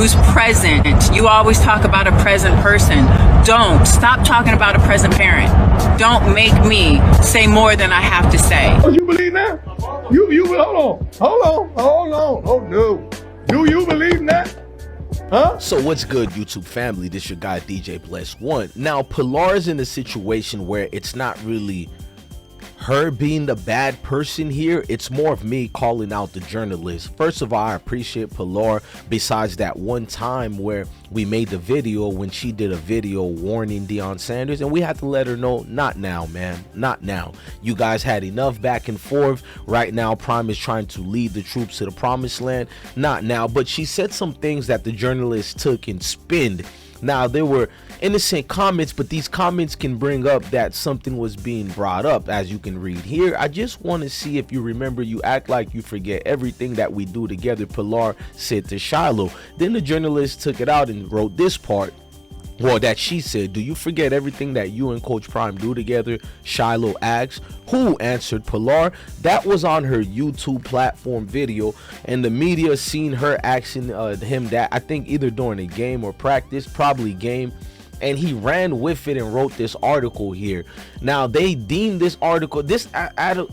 who's present. You always talk about a present person. Don't. Stop talking about a present parent. Don't make me say more than I have to say. Oh, you believe that? Hold on. Oh, no. Do you believe that? Huh? So what's good, YouTube family? This your guy DJ Bless One. Now Pilar's in a situation where it's not really her being the bad person here. It's more of me calling out the journalist. First of all, I appreciate Pilar, besides that one time where we made the video when she did a video warning Deion Sanders, and we had to let her know, not now, man, not now. You guys had enough back and forth. Right now Prime is trying to lead the troops to the promised land. Not now. But she said some things that the journalist took and spinned. Now, there were innocent comments, but these comments can bring up that something was being brought up, as you can read here. I just want to see if you remember. You act like you forget everything that we do together, Pilar said to Shilo. Then the journalist took it out and wrote this part. Well, that she said, do you forget everything that you and Coach Prime do together? Shilo asked. Who answered Pilar? That was on her YouTube platform video, and the media seen her asking him that, I think either during a game or practice, probably game, and he ran with it and wrote this article here. Now, they deemed this article,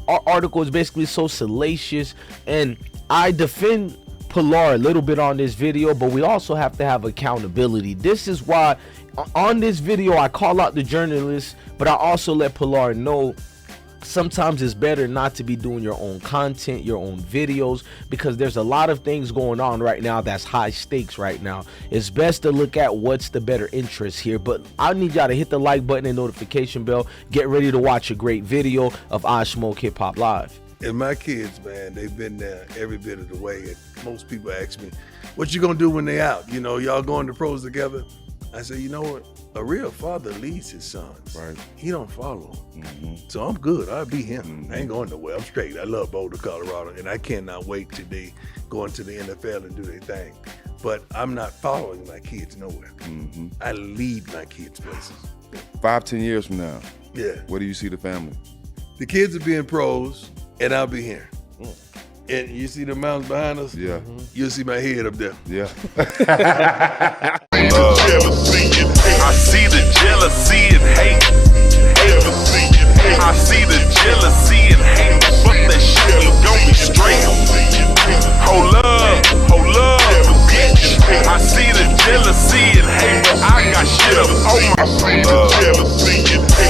article is basically so salacious, and I defend Pilar a little bit on this video, but we also have to have accountability. This is why on this video I call out the journalists, but I also let Pilar know sometimes it's better not to be doing your own content, your own videos, because there's a lot of things going on right now that's high stakes right now. It's best to look at what's the better interest here. But I need y'all to hit the like button and notification bell. Get ready to watch a great video of I Smoke Hip Hop Live. And my kids, man, they've been there every bit of the way. And most people ask me, what you gonna do when they out? You know, y'all going to pros together? I say, you know what? A real father leads his sons. Right. He don't follow. So I'm good. I'll be him. I ain't going nowhere. I'm straight. I love Boulder, Colorado, and I cannot wait till they go into the NFL and do their thing. But I'm not following my kids nowhere. I lead my kids places. 5-10 years from now, Yeah. where do you see the family? The kids will be in pros, and I'll be here. And you see the mountains behind us? Yeah. You'll see my head up there. Yeah. I see the jealousy and hate. I see the jealousy and hate. Fuck that shit, you gon' be straight. Hold up, bitch. I see the jealousy and hate, but I got shit up on my sleeve.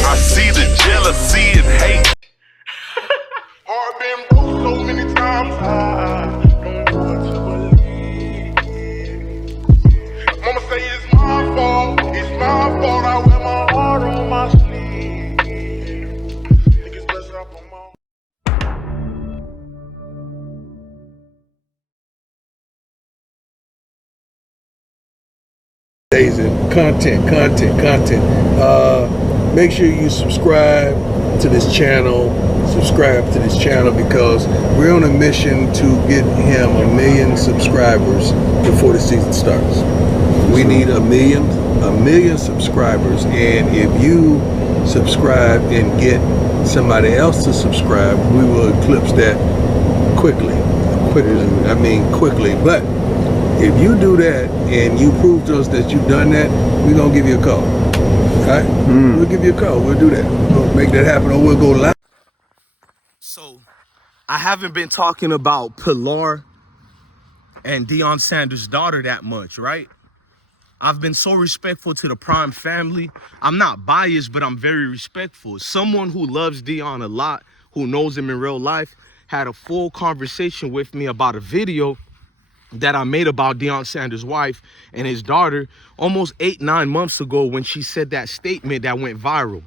I see the jealousy and hate. I've been broke so many times, I don't know what to believe. Mama say it's my fault, I wear my heart on my sleeve. Niggas bless up on my Days and content. Make sure you subscribe to this channel. Because we're on a mission to get him 1 million subscribers before the season starts. We need a million subscribers, and if you subscribe and get somebody else to subscribe, we will eclipse that quickly. But if you do that and you prove to us that you've done that, we're gonna give you a call. All right? We'll give you a call. We'll do that. We'll make that happen, or we'll go live. So I haven't been talking about Pilar and Deion Sanders' daughter that much, right? I've been so respectful to the Prime family. I'm not biased, but I'm very respectful. Someone who loves Deion a lot, who knows him in real life, had a full conversation with me about a video that I made about Deion Sanders' wife and his daughter almost 8-9 months ago, when she said that statement that went viral.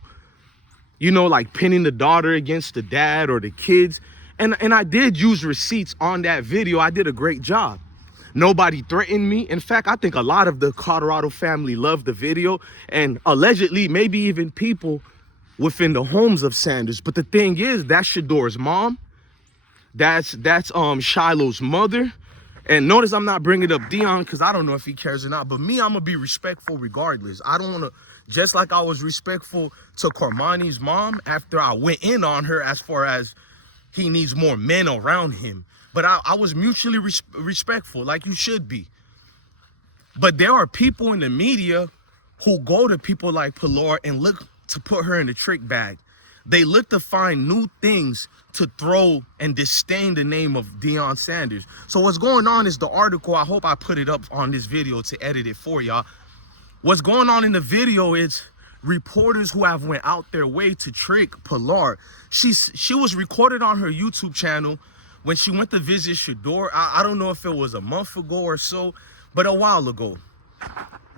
You know, like pinning the daughter against the dad or the kids. And I did use receipts on that video. I did a great job. Nobody threatened me. In fact, I think a lot of the Colorado family loved the video, and allegedly maybe even people within the homes of Sanders. But the thing is, that's Shador's mom. That's Shilo's mother. And notice I'm not bringing up Deion because I don't know if he cares or not. But me, I'm going to be respectful regardless. I don't want to, just like I was respectful to Cormani's mom after I went in on her as far as he needs more men around him. But I was mutually respectful, like you should be. But there are people in the media who go to people like Pilar and look to put her in the trick bag. They look to find new things to throw and disdain the name of Deion Sanders. So what's going on is the article, I hope I put it up on this video to edit it for y'all. What's going on in the video is reporters who have went out their way to trick Pilar. She was recorded on her YouTube channel when she went to visit Shador. I don't know if it was a month ago or so, but a while ago.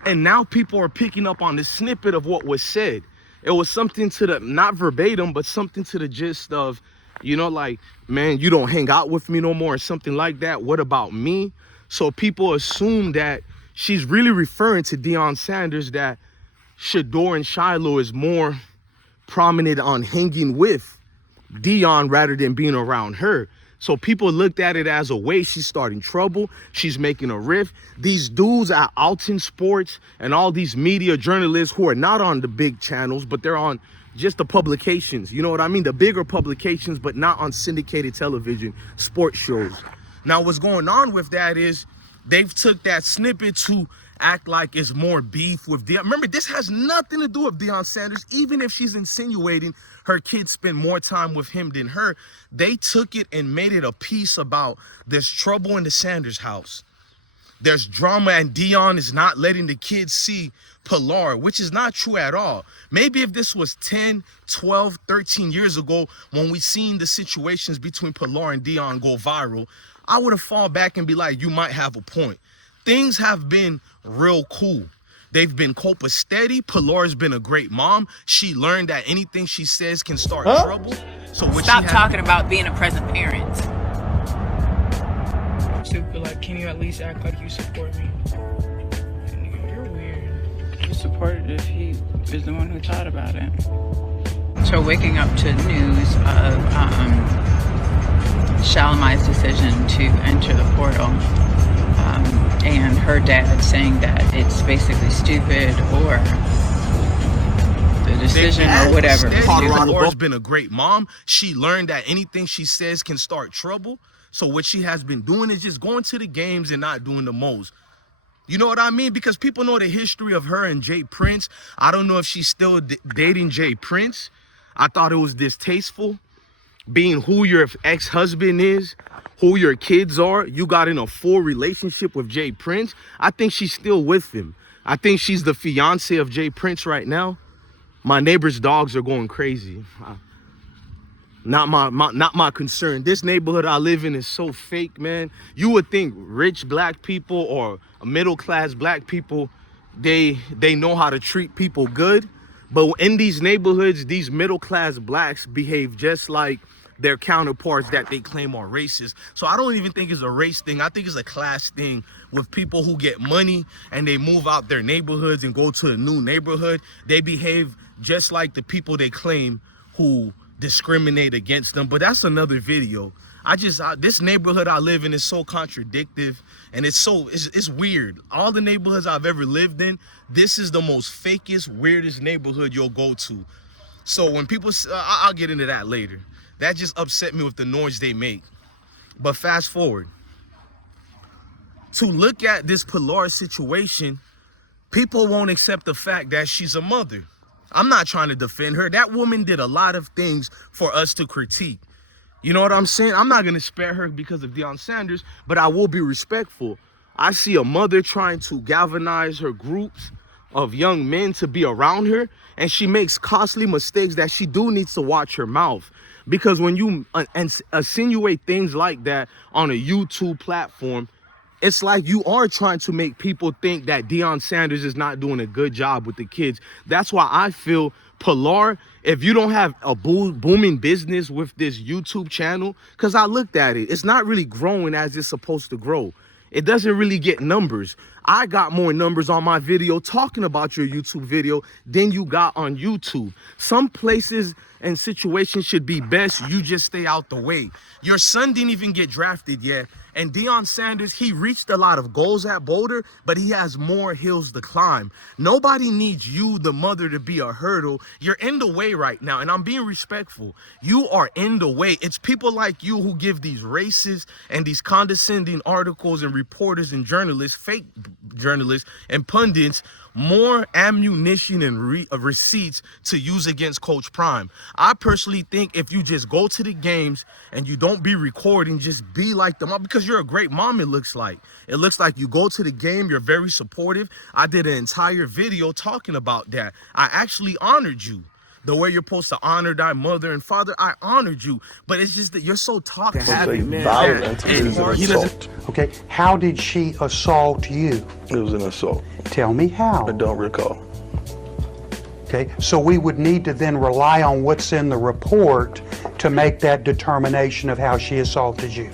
And now people are picking up on the snippet of what was said. It was something to the, not verbatim, but something to the gist of, you know, like, man, you don't hang out with me no more or something like that. What about me? So people assume that she's really referring to Deion Sanders, that Shador and Shilo is more prominent on hanging with Deion rather than being around her. So people looked at it as a way she's starting trouble. She's making a rift. These dudes at Alton Sports and all these media journalists who are not on the big channels, but they're on just the publications. You know what I mean? The bigger publications, but not on syndicated television, sports shows. Now, what's going on with that is they've took that snippet to act like it's more beef with Deion. Remember, this has nothing to do with Deion Sanders. Even if she's insinuating her kids spend more time with him than her, they took it and made it a piece about there's trouble in the Sanders house. There's drama and Deion is not letting the kids see Pilar, which is not true at all. Maybe if this was 10, 12, 13 years ago when we seen the situations between Pilar and Deion go viral, I would have fallen back and be like, you might have a point. Things have been real cool. They've been copacetic. Pilar's been a great mom. She learned that anything she says can start trouble. So stop talking about being a present parent. Stupid, like, can you at least act like you support me? You're weird. You supported if he is the one who thought about it. So waking up to news of Shalimai's decision to enter the portal, and her dad saying that it's basically stupid or the decision or whatever. Pilar's been a great mom. She learned that anything she says can start trouble. So what she has been doing is just going to the games and not doing the most. You know what I mean? Because people know the history of her and Jay Prince. I don't know if she's still dating Jay Prince. I thought it was distasteful. Being who your ex-husband is, who your kids are, you got in a full relationship with Jay Prince. I think she's still with him. I think she's the fiance of Jay Prince right now. My neighbor's dogs are going crazy. Not my concern. This neighborhood I live in is so fake, man. You would think rich black people or middle-class black people, they know how to treat people good. But in these neighborhoods, these middle-class blacks behave just like their counterparts that they claim are racist. So I don't even think it's a race thing. I think it's a class thing with people who get money and they move out their neighborhoods and go to a new neighborhood. They behave just like the people they claim who discriminate against them. But that's another video. This neighborhood I live in is so contradictory, and it's weird. All the neighborhoods I've ever lived in, this is the most fakest, weirdest neighborhood you'll go to. So when people, I'll get into that later. That just upset me with the noise they make. But fast forward. To look at this Pilar situation, people won't accept the fact that she's a mother. I'm not trying to defend her. That woman did a lot of things for us to critique. You know what I'm saying? I'm not going to spare her because of Deion Sanders, but I will be respectful. I see a mother trying to galvanize her groups of young men to be around her, and she makes costly mistakes that she needs to watch her mouth. Because when you insinuate things like that on a YouTube platform, it's like you are trying to make people think that Deion Sanders is not doing a good job with the kids. That's why I feel Pilar, if you don't have a booming business with this YouTube channel, because I looked at it, it's not really growing as it's supposed to grow. It doesn't really get numbers. I got more numbers on my video talking about your YouTube video than you got on YouTube. Some places and situations should be best you just stay out the way. Your son didn't even get drafted yet. And Deion Sanders, he reached a lot of goals at Boulder, but he has more hills to climb. Nobody needs you, the mother, to be a hurdle. You're in the way right now, and I'm being respectful. You are in the way. It's people like you who give these racist and these condescending articles and reporters and journalists fake journalists and pundits more ammunition and receipts to use against Coach Prime. I personally think if you just go to the games and you don't be recording, just be like the mom, because you're a great mom, it looks like. It looks like you go to the game, you're very supportive. I did an entire video talking about that. I actually honored you. The way you're supposed to honor thy mother and father, I honored you. But it's just that you're so toxic. Violent is an assault. Okay, how did she assault you? It was an assault. Tell me how. I don't recall. Okay, so we would need to then rely on what's in the report to make that determination of how she assaulted you.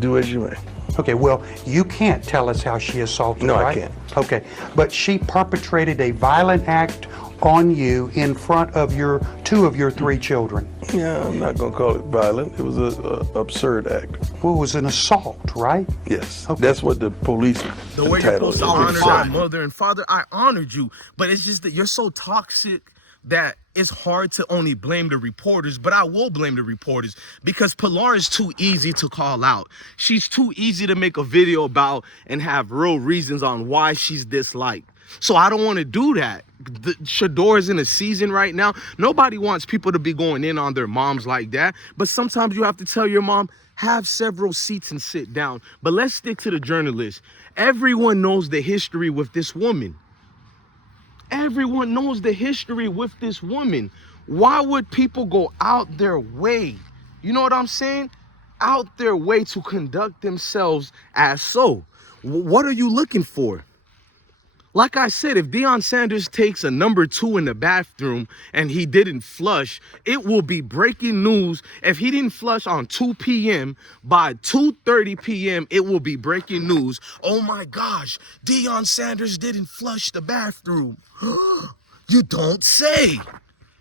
Do as you may. Okay, well, you can't tell us how she assaulted, No, right? I can't. Okay, but she perpetrated a violent act on you in front of two of your three children. Yeah, I'm not going to call it violent. It was an absurd act. Well, it was an assault, right? Yes. Okay. That's what the police The way you're entitled supposed to honor thy mother and father, I honored you. But it's just that you're so toxic that it's hard to only blame the reporters, but I will blame the reporters because Pilar is too easy to call out. She's too easy to make a video about and have real reasons on why she's disliked. So I don't want to do that. Shador is in a season right now. Nobody wants people to be going in on their moms like that. But sometimes you have to tell your mom, have several seats and sit down. But let's stick to the journalist. Everyone knows the history with this woman. Everyone knows the history with this woman. Why would people go out their way? You know what I'm saying? Out their way to conduct themselves as so. What are you looking for? Like I said, if Deion Sanders takes a number 2 in the bathroom and he didn't flush, it will be breaking news. If he didn't flush on 2 p.m., by 2:30 p.m., it will be breaking news. Oh my gosh, Deion Sanders didn't flush the bathroom. You don't say.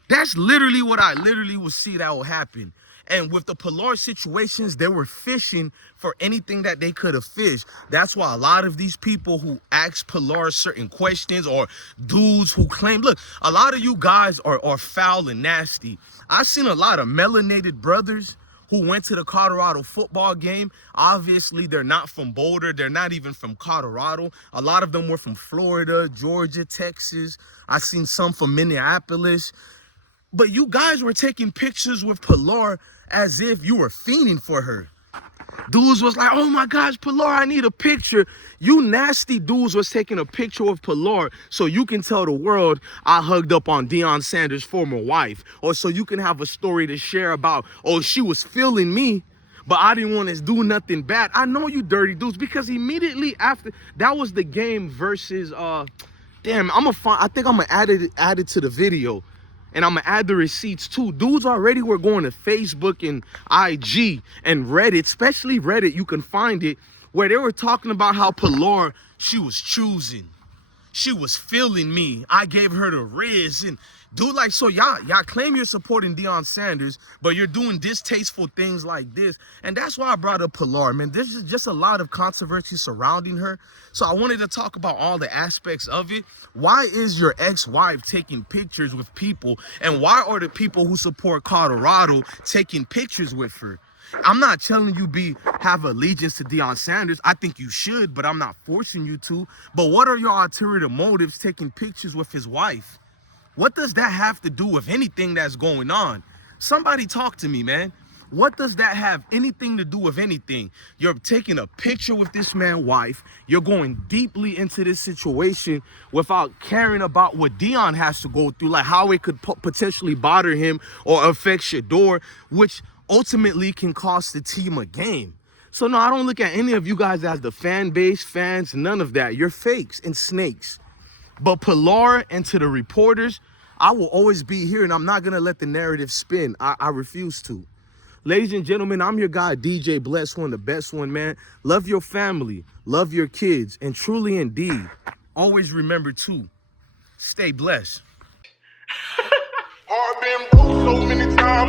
That's literally what I literally will see that will happen. And with the Pilar situations, they were fishing for anything that they could have fished. That's why a lot of these people who ask Pilar certain questions, or dudes who claim, look, a lot of you guys are foul and nasty. I've seen a lot of melanated brothers who went to the Colorado football game. Obviously, they're not from Boulder. They're not even from Colorado. A lot of them were from Florida, Georgia, Texas. I've seen some from Minneapolis. But you guys were taking pictures with Pilar as if you were fiending for her. Dudes was like, oh my gosh, Pilar, I need a picture. You nasty dudes was taking a picture with Pilar so you can tell the world I hugged up on Deion Sanders' former wife. Or so you can have a story to share about, oh, she was feeling me, but I didn't want to do nothing bad. I know you dirty dudes, because immediately after, that was the game versus, I think I'm gonna add it to the video. And I'm going to add the receipts too. Dudes already were going to Facebook and IG and Reddit, especially Reddit. You can find it, where they were talking about how Pilar, she was choosing. She was feeling me. I gave her the riz. And dude, like, so y'all claim you're supporting Deion Sanders, but you're doing distasteful things like this. And that's why I brought up Pilar, man. There's just a lot of controversy surrounding her. So I wanted to talk about all the aspects of it. Why is your ex-wife taking pictures with people? And why are the people who support Colorado taking pictures with her? I'm not telling you have allegiance to Deion Sanders. I think you should, but I'm not forcing you to. But what are your ulterior motives taking pictures with his wife? What does that have to do with anything that's going on? Somebody talk to me, man. What does that have anything to do with anything? You're taking a picture with this man's wife. You're going deeply into this situation without caring about what Deion has to go through, like how it could potentially bother him or affect Shador, which ultimately can cost the team a game. So no, I don't look at any of you guys as the fan base, fans, none of that. You're fakes and snakes. But Pilar, and to the reporters, I will always be here, and I'm not going to let the narrative spin. I refuse to. Ladies and gentlemen, I'm your guy, DJ Bless One, the best one, man. Love your family, love your kids, and truly indeed, always remember to stay blessed. Heart been broke so many times.